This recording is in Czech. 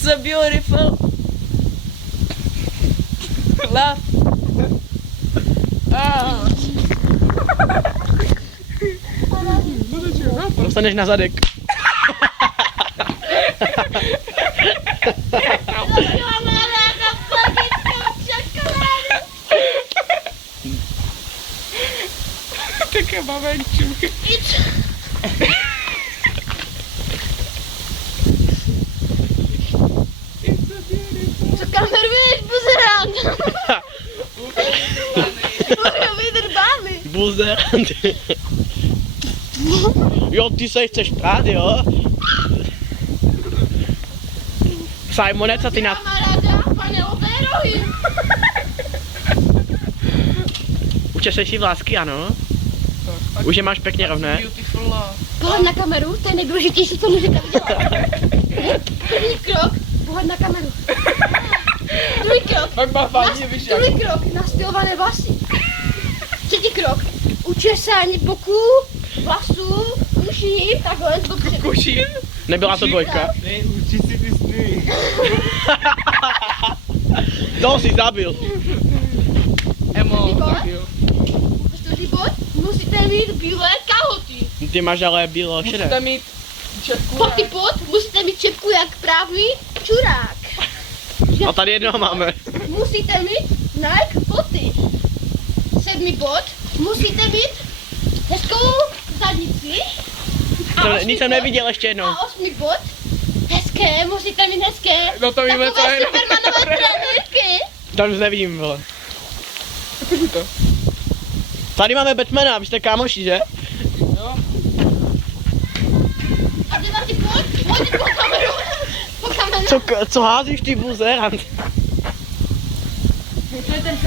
It's a beautiful love. Dostaneš na zadek. Také bavenčuky. Co kameruješ, buzerant? Budu vydrbány. Buzerant. Jo, ty se chceš prát, jo? Simone, co ty na... Kamaráda, pane Oberohy. Učešeš si vlásky, ano? Už je máš pěkně rovné. Beautiful love. Pohled na kameru, to je nejdůležitější, co můžete udělat. První krok, pohled na kameru. Druhý krok, Pak má fajně, víš jak. druhý krok, nastylované vlasy. Třetí krok, učesání boků, vlasů, uší, takhle, dopředu. Kušín? Nebyla to dvojka. Ne, učí si ty sny. To si zabil. Emo, tak jo. Čtvrtý bod, musíte mít bílé kalhoty. Ty máš ale bylo šedé. Musíte mít čepku. Pátý bod, musíte mít čepku jak právý čurák. A tady jednoho máme. Musíte mít Nike boty. Sedmý bod, musíte mít hezkou zadnici. Nic jsem neviděl ještě jednou. A osmý bod, hezké, musíte mít hezké. No to víme, co takové je. supermanové trenérky. To nic nevím, vole. Ukaži to. Tady máme Batmana, vy jste kámoši, že? Jo. A devátý bod, pojďte po kameru. Po kameru. Co házíš ty buzerant? To je ten